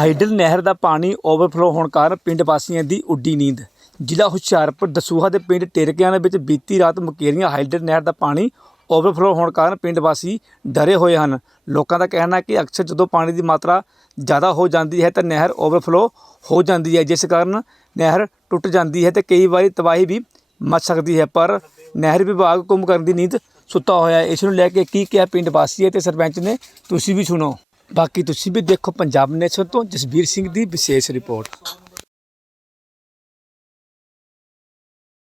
Hydel ਨਹਿਰ ਦਾ ਪਾਣੀ overflow ਹੋਣ ਕਾਰਨ ਪਿੰਡ ਵਾਸੀਆਂ ਦੀ ਉੱਡੀ ਨੀਂਦ। ਜ਼ਿਲ੍ਹਾ ਹੁਸ਼ਿਆਰਪੁਰ, ਦਸੂਹਾ ਦੇ ਪਿੰਡ ਟੇਰਕਿਆਂ ਦੇ ਵਿੱਚ ਬੀਤੀ ਰਾਤ ਮੁਕੇਰੀਆਂ ਹਾਈਡਲ ਨਹਿਰ ਦਾ ਪਾਣੀ ਓਵਰਫਲੋ ਹੋਣ ਕਾਰਨ ਪਿੰਡ ਵਾਸੀ ਡਰੇ ਹੋਏ ਹਨ। ਲੋਕਾਂ ਦਾ ਕਹਿਣਾ ਹੈ ਕਿ ਅਕਸਰ ਜਦੋਂ ਪਾਣੀ ਦੀ ਮਾਤਰਾ ਜ਼ਿਆਦਾ ਹੋ ਜਾਂਦੀ ਹੈ ਤਾਂ ਨਹਿਰ ਓਵਰਫਲੋ ਹੋ ਜਾਂਦੀ ਹੈ, ਜਿਸ ਕਾਰਨ ਨਹਿਰ ਟੁੱਟ ਜਾਂਦੀ ਹੈ ਤੇ ਕਈ ਵਾਰੀ ਤਬਾਹੀ ਵੀ ਮਚ ਸਕਦੀ ਹੈ। ਪਰ ਨਹਿਰ ਵਿਭਾਗ ਕੁੰਭ ਕਰਨ ਦੀ ਨੀਂਦ ਸੁੱਤਾ ਹੋਇਆ ਹੈ। ਇਸ ਨੂੰ ਲੈ ਕੇ ਕੀ ਕਿਹਾ ਪਿੰਡ ਵਾਸੀ ਹੈ ਅਤੇ ਸਰਪੰਚ ਨੇ, ਤੁਸੀਂ ਵੀ ਸੁਣੋ। ਬਾਕੀ ਤੁਸੀਂ ਵੀ ਦੇਖੋ ਪੰਜਾਬ ਨੇਸ਼ਨ ਤੋਂ ਜਸਬੀਰ ਸਿੰਘ ਦੀ ਵਿਸ਼ੇਸ਼ ਰਿਪੋਰਟ।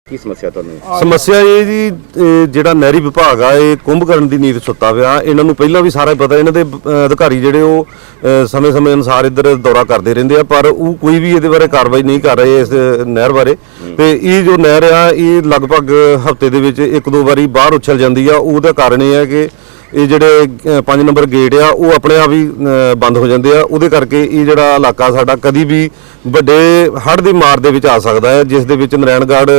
ਕੀ ਸਮੱਸਿਆ ਤੁਹਾਨੂੰ? ਸਮੱਸਿਆ ਇਹ ਜੀ ਇਹ ਜਿਹੜਾ ਨਹਿਰੀ ਵਿਭਾਗ ਆ ਇਹ ਕੁੰਭਕਰਨ ਦੀ ਨੀਂਦ ਸੁੱਤਾ ਪਿਆ। ਇਹਨਾਂ ਨੂੰ ਪਹਿਲਾਂ ਵੀ ਸਾਰਾ ਪਤਾ ਇਹਨਾਂ ਦੇ ਅਧਿਕਾਰੀ ਜਿਹੜੇ ਉਹ ਸਮੇਂ-ਸਮੇਂ ਅਨੁਸਾਰ ਇੱਧਰ ਦੌਰਾ ਕਰਦੇ ਰਹਿੰਦੇ ਆ ਪਰ ਉਹ ਕੋਈ ਵੀ ਇਹਦੇ ਬਾਰੇ ਕਾਰਵਾਈ ਨਹੀਂ ਕਰ ਰਹੇ ਇਸ ਨਹਿਰ ਬਾਰੇ। ਤੇ ਇਹ ਜੋ ਨਹਿਰ ਆ ਇਹ ਲਗਭਗ ਹਫ਼ਤੇ ਦੇ ਵਿੱਚ ਇੱਕ ਦੋ ਵਾਰੀ ਬਾਹਰ ਉਛਲ ਜਾਂਦੀ ਆ। ਉਹਦਾ ਕਾਰਨ ਇਹ ਹੈ ਕਿ ਇਹ ਜਿਹੜੇ 5 ਨੰਬਰ ਗੇਟ ਆ, ਉਹ ਆਪਣੇ ਆਪ ਹੀ ਬੰਦ ਹੋ ਜਾਂਦੇ ਆ। ਉਹਦੇ ਕਰਕੇ ਇਹ ਜਿਹੜਾ ਇਲਾਕਾ ਸਾਡਾ ਕਦੀ ਵੀ ਵੱਡੇ ਹੜ੍ਹ ਦੀ ਮਾਰ ਦੇ ਵਿੱਚ ਆ ਸਕਦਾ ਹੈ, ਜਿਸ ਦੇ ਵਿੱਚ ਨਰੈਣਗੜ੍ਹ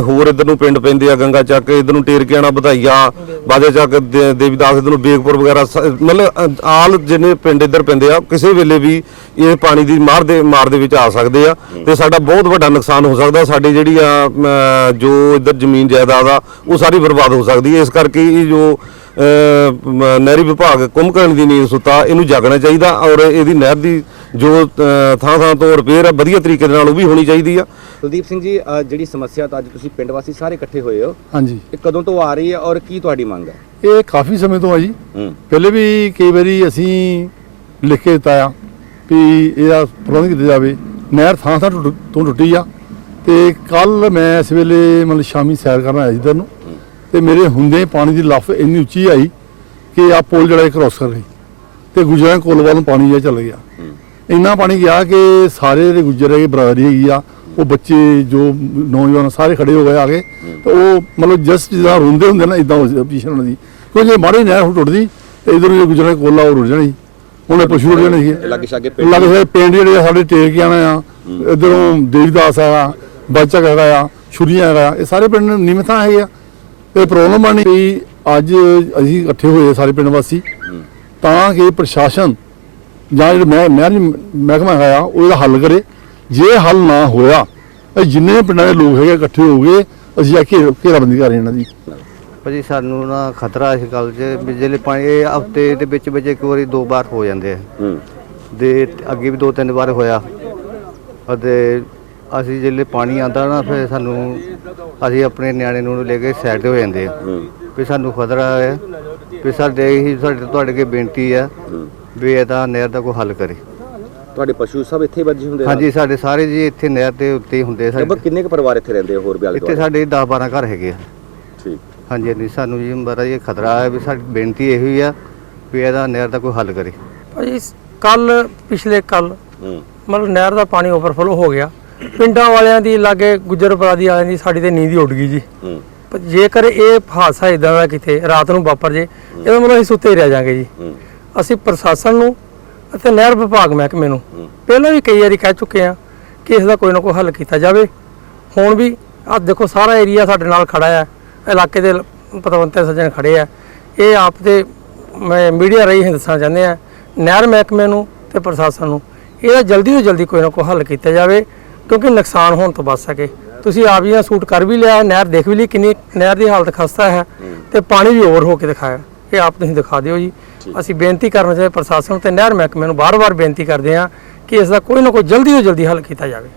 ਹੋਰ ਇਧਰ ਨੂੰ ਪਿੰਡ ਪੈਂਦੇ ਆ, ਗੰਗਾ ਚੱਕ, ਇਧਰ ਨੂੰ ਟੇਰਕਿਆਣਾ ਵਧਾਈਆ ਬਾਜੇ ਚੱਕ, ਦੇ- ਦੇਵੀਦਾਸ ਇਧਰ ਨੂੰ ਬੇਗਪੁਰ ਵਗੈਰਾ, ਸ- ਮਤਲਬ ਆਲ ਜਿੰਨੇ ਪਿੰਡ ਇੱਧਰ ਪੈਂਦੇ ਆ, ਕਿਸੇ ਵੇਲੇ ਵੀ ਇਹ ਪਾਣੀ ਦੀ ਮਾਰ ਦੇ ਮਾਰ ਦੇ ਵਿੱਚ ਆ ਸਕਦੇ ਆ। ਤੇ ਸਾਡਾ ਬਹੁਤ ਵੱਡਾ ਨੁਕਸਾਨ ਹੋ ਸਕਦਾ, ਸਾਡੀ ਜਿਹੜੀ ਆ ਜੋ ਇੱਧਰ ਜ਼ਮੀਨ ਜਾਇਦਾਦ ਆ, ਉਹ ਸਾਰੀ ਬਰਬਾਦ ਹੋ ਸਕਦੀ ਹੈ। ਇਸ ਕਰਕੇ ਇਹ ਜੋ ਨਹਿਰੀ ਵਿਭਾਗ ਕੁੰਭਕਰਨ ਦੀ ਨੀਂਦ ਸੁੱਤਾ ਇਹਨੂੰ ਜਾਗਣਾ ਚਾਹੀਦਾ ਔਰ ਇਹਦੀ ਨਹਿਰ ਦੀ ਜੋ ਥਾਂ ਥਾਂ ਤੋਂ ਰਿਪੇਅਰ ਆ ਵਧੀਆ ਤਰੀਕੇ ਦੇ ਨਾਲ ਉਹ ਵੀ ਹੋਣੀ ਚਾਹੀਦੀ ਆ। ਕੁਲਦੀਪ ਸਿੰਘ ਜੀ ਅ, ਜਿਹੜੀ ਸਮੱਸਿਆ ਤਾਂ ਅੱਜ ਤੁਸੀਂ ਪਿੰਡ ਵਾਸੀ ਸਾਰੇ ਇਕੱਠੇ ਹੋਏ ਹੋ। ਹਾਂਜੀ। ਇਹ ਕਦੋਂ ਤੋਂ ਆ ਰਹੀ ਹੈ ਔਰ ਕੀ ਤੁਹਾਡੀ ਮੰਗ ਹੈ? ਇਹ ਕਾਫੀ ਸਮੇਂ ਤੋਂ ਆ ਜੀ। ਹੂੰ। ਪਹਿਲੇ ਵੀ ਕਈ ਵਾਰੀ ਅਸੀਂ ਲਿਖ ਕੇ ਦਿੱਤਾ ਆ ਵੀ ਇਹਦਾ ਪ੍ਰਬੰਧ ਕੀਤਾ ਜਾਵੇ। ਨਹਿਰ ਥਾਂ ਥਾਂ ਟੁੱਟ- ਤੋਂ ਟੁੱਟੀ ਆ। ਤੇ ਕੱਲ ਮੈਂ ਇਸ ਵੇਲੇ ਮਤਲਬ ਸ਼ਾਮੀ ਸੈਰ ਕਰਨ ਆਇਆ ਜਿੱਧਰ ਨੂੰ। ਤੇ ਮੇਰੇ ਹੁੰਦੇ ਪਾਣੀ ਦੀ ਲੱਫ ਇੰਨੀ ਉੱਚੀ ਆਈ ਕਿ ਆ ਪੁਲ ਜਿਹੜਾ ਕ੍ਰੋਸ ਕਰ ਗਈ ਤੇ ਗੁਜਰਾਂ ਕੋਲ ਵੱਲ ਪਾਣੀ ਜਿਹਾ ਚੱਲ ਗਿਆ। ਇੰਨਾ ਪਾਣੀ ਗਿਆ ਕਿ ਸਾਰੇ ਜਿਹੜੇ ਗੁੱਜਰ ਹੈਗੇ ਬਰਾਦਰੀ ਹੈਗੀ ਆ ਉਹ ਬੱਚੇ ਜੋ ਨੌਜਵਾਨ ਸਾਰੇ ਖੜੇ ਹੋ ਗਏ ਆ ਕੇ ਤੇ ਉਹ ਮਤਲਬ ਜਸਟ ਜਿੱਦਾਂ ਰੋਂਦੇ ਹੁੰਦੇ ਨਾ ਇਦਾਂ ਪੀਛੇ ਉਹਨਾਂ ਦੀ। ਕਿਉਂ ਜੇ ਮਾੜੀ ਨਹਿਰ ਟੁੱਟਦੀ ਤੇ ਇਧਰ ਜੇ ਗੁਜਰਾਂ ਕੋਲਾ ਉਹ ਰੁੜ ਜਾਣੀ। ਉਹਨੇ ਪਸ਼ੂ ਰੁੜ ਜਾਣੇ ਸੀ ਲਾਗੇ ਸ਼ਾਗੇ ਪਿੰਡ। ਲੱਗ ਸਾਰੇ ਪਿੰਡ ਜਿਹੜੇ ਸਾਡੇ ਟੇਕਿਆਣਾ ਆ ਇਧਰੋਂ ਦੇਵਦਾਸ ਆ ਬਾਚਕ ਹੈਗਾ ਆ ਛੁਰੀਆਂ ਹੈਗਾ ਆ, ਇਹ ਸਾਰੇ ਪਿੰਡ ਨਿਮਤਾਂ ਹੈਗੇ ਆ। ਤੇ ਪ੍ਰੋਬਲਮ ਬਣੀ ਵੀ ਅੱਜ ਅਸੀਂ ਇਕੱਠੇ ਹੋਏ ਸਾਰੇ ਪਿੰਡ ਵਾਸੀ। ਤਾਂ ਕਿ ਪ੍ਰਸ਼ਾਸਨ ਜਾਂ ਜਿਹੜੇ ਮੈਂ ਨਹਿਰ ਮਹਿਕਮਾ ਹੈਗਾ ਆ ਉਹ ਇਹਦਾ ਹੱਲ ਕਰੇ। ਜੇ ਹੱਲ ਨਾ ਹੋਇਆ ਇਹ ਜਿੰਨੇ ਪਿੰਡਾਂ ਦੇ ਲੋਕ ਹੈਗੇ ਇਕੱਠੇ ਹੋ ਗਏ ਅਸੀਂ ਆ ਕੇ ਘੇਰਾਬੰਦੀ ਕਰ ਰਹੇ ਇਹਨਾਂ ਦੀ। ਭਾਜੀ ਸਾਨੂੰ ਨਾ ਖਤਰਾ ਇਸ ਗੱਲ 'ਚ ਜਿਹੜੇ ਪਾਣੀ ਇਹ ਹਫ਼ਤੇ ਦੇ ਵਿੱਚ ਵਿੱਚ ਇੱਕ ਵਾਰੀ ਦੋ ਵਾਰ ਹੋ ਜਾਂਦੇ ਆ। ਹੂੰ। ਦੇ ਅੱਗੇ ਵੀ ਦੋ ਤਿੰਨ ਵਾਰ ਹੋਇਆ। ਅਤੇ ਅਸੀਂ ਜਿਹੜੇ ਪਾਣੀ ਆਂਦਾ ਨਾ ਫਿਰ ਸਾਨੂੰ ਅਸੀਂ ਆਪਣੇ ਨਿਆਣੇ ਨੂੰ ਲੈ ਕੇ ਸਾਈਡ ਤੇ ਹੋ ਜਾਂਦੇ ਆ। ਹੂੰ। ਵੀ ਸਾਨੂੰ ਖਤਰਾ ਹੈ। ਵੀ ਸਾਡੇ ਇਹੀ ਸਾਡੇ ਤੁਹਾਡੇ ਅੱਗੇ ਬੇਨਤੀ ਆ ਹੂੰ। ਵੀ ਇਹਦਾ ਨਹਿਰ ਦਾ ਕੋਈ ਹੱਲ ਕਰੇ। ਤੁਹਾਡੇ ਪਸ਼ੂ ਸਭ ਇੱਥੇ ਵੱਜੇ ਹੁੰਦੇ ਹਾਂਜੀ ਸਾਡੇ ਸਾਰੇ ਜੀ ਇੱਥੇ ਨਹਿਰ ਦੇ ਉੱਤੇ ਹੀ ਹੁੰਦੇ ਸਾਡੇ। ਲਗਭਗ ਕਿੰਨੇ ਕੁ ਪਰਿਵਾਰ ਇੱਥੇ ਰਹਿੰਦੇ ਆ ਹੋਰ ਵੀ ਆਲੇ ਇੱਥੇ ਸਾਡੇ 10 12 ਘਰ ਹੈਗੇ ਆ। ਠੀਕ। ਹਾਂਜੀ ਹਾਂਜੀ ਸਾਨੂੰ ਜੀ ਮਹਾਰਾਜ ਇਹ ਖਤਰਾ ਹੈ ਵੀ ਸਾਡੀ ਬੇਨਤੀ ਇਹੋ ਹੀ ਆ ਵੀ ਇਹਦਾ ਨਹਿਰ ਦਾ ਕੋਈ ਹੱਲ ਕਰੇ। ਭਾਜੀ ਕੱਲ ਪਿਛਲੇ ਕੱਲ ਹੂੰ। ਮਤਲਬ ਨਹਿਰ ਦਾ ਪਾਣੀ ਓਵਰਫਲੋ ਹੋ ਗਿਆ। ਪਿੰਡਾਂ ਵਾਲਿਆਂ ਦੀ ਲਾਗੇ ਗੁੱਜਰ ਬਰਾਦੀ ਵਾਲਿਆਂ ਦੀ ਸਾਡੀ ਤੇ ਨੀਂਦ ਹੀ ਉੱਡ ਗਈ ਜੀ। ਹੂੰ। ਪਰ ਜੇਕਰ ਇਹ ਹਾਦਸਾ ਇਦਾਂ ਦਾ ਕਿਤੇ ਰਾਤ ਨੂੰ ਵਾਪਰ ਜੇ ਇਹਦਾ ਮਤਲਬ ਅਸੀਂ ਸੁੱਤੇ ਹੀ ਰਹਿ ਜਾਾਂਗੇ ਜੀ। ਅਸੀਂ ਪ੍ਰਸ਼ਾਸਨ ਨੂੰ ਅਤੇ ਨਹਿਰ ਵਿਭਾਗ ਮਹਿਕਮੇ ਨੂੰ ਪਹਿਲਾਂ ਵੀ ਕਈ ਵਾਰੀ ਕਹਿ ਚੁੱਕੇ ਆ ਕਿ ਇਸ ਦਾ ਕੋਈ ਨਾ ਕੋਈ ਹੱਲ ਕੀਤਾ ਜਾਵੇ। ਹੁਣ ਵੀ ਆਹ ਦੇਖੋ ਸਾਰਾ ਏਰੀਆ ਸਾਡੇ ਨਾਲ ਖੜਾ ਹੈ ਇਲਾਕੇ ਦੇ ਪਤਵੰਤੇ ਸੱਜਣ ਖੜੇ ਆ। ਇਹ ਆਪ ਤੇ ਮੈਂ ਮੀਡੀਆ ਰਾਹੀਂ ਹੀ ਦੱਸਣਾ ਚਾਹੁੰਦੇ ਆ ਨਹਿਰ ਮਹਿਕਮੇ ਨੂੰ ਤੇ ਪ੍ਰਸ਼ਾਸਨ ਨੂੰ ਇਹਦਾ ਜਲਦੀ ਤੋਂ ਜਲਦੀ ਕੋਈ ਨਾ ਕੋਈ ਹੱਲ ਕੀਤਾ ਜਾਵੇ। ਕਿਉਂਕਿ ਨੁਕਸਾਨ ਹੋਣ ਤੋਂ ਬਚ ਸਕੇ। ਤੁਸੀਂ ਆਪ ਜੀ ਦਾ ਸ਼ੂਟ ਕਰ ਵੀ ਲਿਆ ਨਹਿਰ ਦੇਖ ਵੀ ਲਈ ਕਿੰਨੀ ਨਹਿਰ ਦੀ ਹਾਲਤ ਖਸਤਾ ਹੈ ਤੇ ਪਾਣੀ ਵੀ ਓਵਰ ਹੋ ਕੇ ਦਿਖਾਇਆ। ਇਹ ਆਪ ਤੁਸੀਂ ਦਿਖਾ ਦਿਓ ਜੀ। ਅਸੀਂ ਬੇਨਤੀ ਕਰਨਾ ਚਾਹੁੰਦੇ ਪ੍ਰਸ਼ਾਸਨ ਤੇ ਨਹਿਰ ਮਹਿਕਮੇ ਨੂੰ ਬਾਰ-ਬਾਰ ਬੇਨਤੀ ਕਰਦੇ ਹਾਂ ਕਿ ਇਸ ਦਾ ਕੋਈ ਨਾ ਕੋਈ ਜਲਦੀ ਤੋਂ ਜਲਦੀ ਹੱਲ ਕੀਤਾ ਜਾਵੇ।